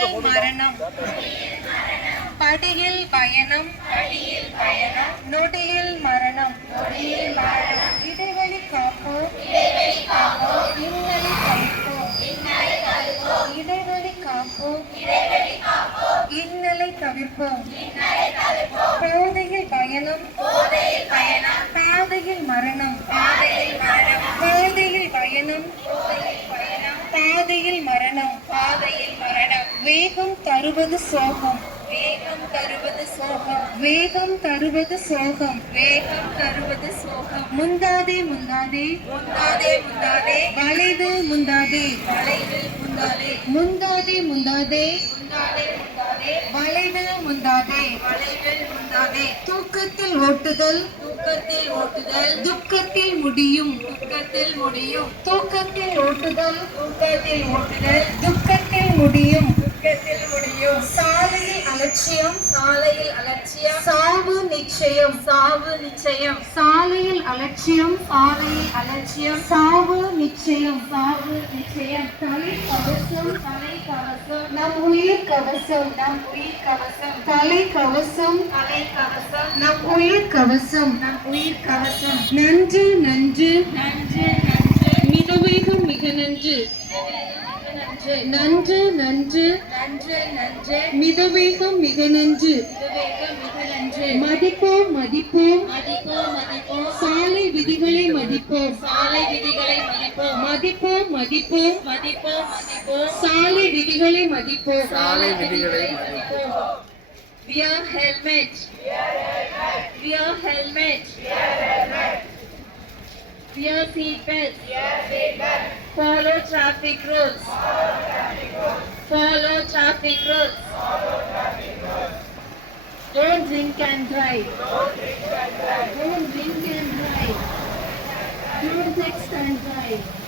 மரணம் படியில் பயணம் நொடியில் மரணம் இடைவெளி காப்போம் இன்னலை தவிர்ப்போம் இடைவெளி காப்போம் இன்னலை தவிர்ப்போம் போதையில் பயணம் பாதையில் மரணம் போதையில் பயணம் பாதையில் மரணம் வேகம் தருவது சோகம் முந்தாதே வளைவு முந்தாதே வளைவு முந்தாதே தூக்கத்தில் ஓட்டுதல் துக்கத்தில் முடியும் தூக்கத்தில் ஓட்டுதல் துக்கத்தில் முடியும் சாலையில் அலட்சியம் சாவு நிச்சயம் சாலையில் அலட்சியம் சாவு நிச்சயம் தலைக்கவசம் நம் உயிர் கவசம் தலைக்கவசம் நம் உயிர் கவசம் நன்று மிதவேகம் மிக நன்று மிதவேகம் மிக நன்று மதிப்போம் சாலை விதிகளை மதிப்போம் சாலை விதிகளை மதிப்போம் wear helmet wear seat belt follow traffic rules don't drink and drive don't text and drive